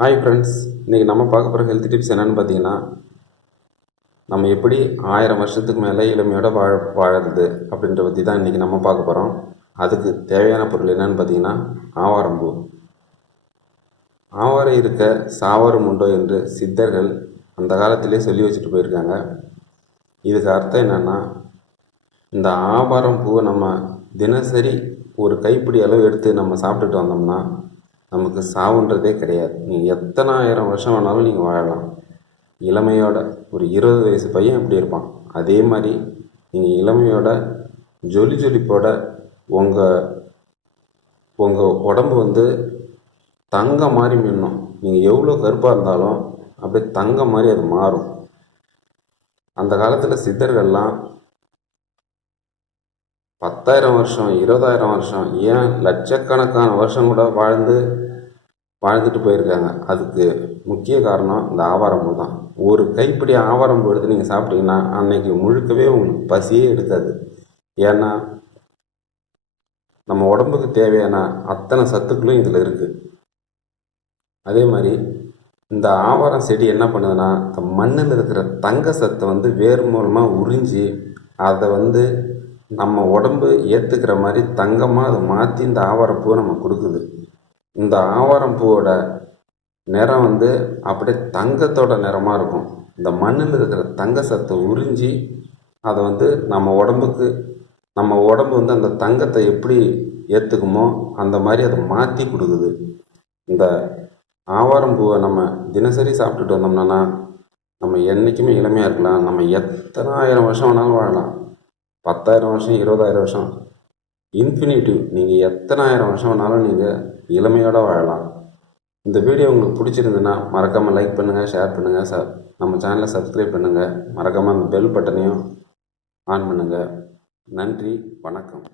Hi friends, இன்றைக்கி நம்ம பார்க்க போகிற ஹெல்த் டிப்ஸ் என்னென்னு பார்த்தீங்கன்னா, நம்ம எப்படி 1000 வருஷத்துக்கு மேலே இளமையோட வாழறது அப்படின்ற பற்றி தான் இன்றைக்கி நம்ம பார்க்க போகிறோம். அதுக்கு தேவையான பொருள் என்னென்னு பார்த்தீங்கன்னா, ஆவாரம்பூ. ஆவாரம் இருக்க சாவாரம் உண்டோ என்று சித்தர்கள் அந்த காலத்திலே சொல்லி வச்சுட்டு போயிருக்காங்க. இதுக்கு அர்த்தம் என்னென்னா, இந்த ஆவாரம் பூவை நம்ம தினசரி ஒரு கைப்பிடி அளவு எடுத்து நம்ம சாப்பிட்டுட்டு வந்தோம்னா நமக்கு சாவுன்றதே கிடையாது. நீங்கள் எத்தனை 1000 வருஷம் வேணாலும் நீங்கள் வாழலாம். இளமையோட ஒரு 20 வயசு பையன் எப்படி இருப்பான், அதே மாதிரி நீங்கள் இளமையோட ஜொலிப்போட உங்கள் உங்கள் உடம்பு வந்து தங்கம் மாதிரி மின்னும். நீங்கள் எவ்வளோ கருப்பாக இருந்தாலும் அப்படியே தங்கம் மாதிரி அது மாறும். அந்த காலத்தில் சித்தர்கள்லாம் 10,000 வருஷம், 20,000 வருஷம், ஏன் லட்சக்கணக்கான வருஷம் கூட வாழ்ந்துட்டு போயிருக்காங்க. அதுக்கு முக்கிய காரணம் இந்த ஆவாரம்பூ தான். ஒரு கைப்பிடி ஆவாரம்பூ எடுத்து நீங்கள் சாப்பிட்டீங்கன்னா அன்னைக்கு முழுக்கவே உங்களுக்கு பசியே எடுக்காது. ஏன்னா நம்ம உடம்புக்கு தேவையான அத்தனை சத்துக்களும் இதில் இருக்குது. அதே மாதிரி இந்த ஆவாரம் செடி என்ன பண்ணுதுன்னா, இந்த மண்ணில் இருக்கிற தங்க சத்தை வந்து வேர் மூலமாக உறிஞ்சி அதை நம்ம உடம்பு ஏற்றுக்கிற மாதிரி தங்கமாக அதை மாற்றி இந்த ஆவாரம்பூவை நம்ம கொடுக்குது. இந்த ஆவாரம்பூவோட நிறம் அப்படியே தங்கத்தோட நிறமாக இருக்கும். இந்த மண்ணில் இருக்கிற தங்க சத்தை உறிஞ்சி அதை நம்ம உடம்பு அந்த தங்கத்தை எப்படி ஏற்றுக்குமோ அந்த மாதிரி அதை மாற்றி கொடுக்குது. இந்த ஆவாரம்பூவை நம்ம தினசரி சாப்பிட்டுட்டு வந்தோம்னா நம்ம என்றைக்குமே இளமையாக இருக்கலாம். நம்ம எத்தனை 1000 வருஷம் வேணாலும் வாழலாம். 10,000 வருஷம், 20,000 வருஷம், இன்ஃபினிட்டிவ். நீங்கள் எத்தனை 1000 வருஷம் வேணாலும் நீங்கள் இளமையோடு வாழலாம். இந்த வீடியோ உங்களுக்கு பிடிச்சிருந்துன்னா மறக்காமல் லைக் பண்ணுங்கள், ஷேர் பண்ணுங்கள், நம்ம சேனலை சப்ஸ்கிரைப் பண்ணுங்கள். மறக்காமல் அந்த பெல் பட்டனையும் ஆன் பண்ணுங்கள். நன்றி, வணக்கம்.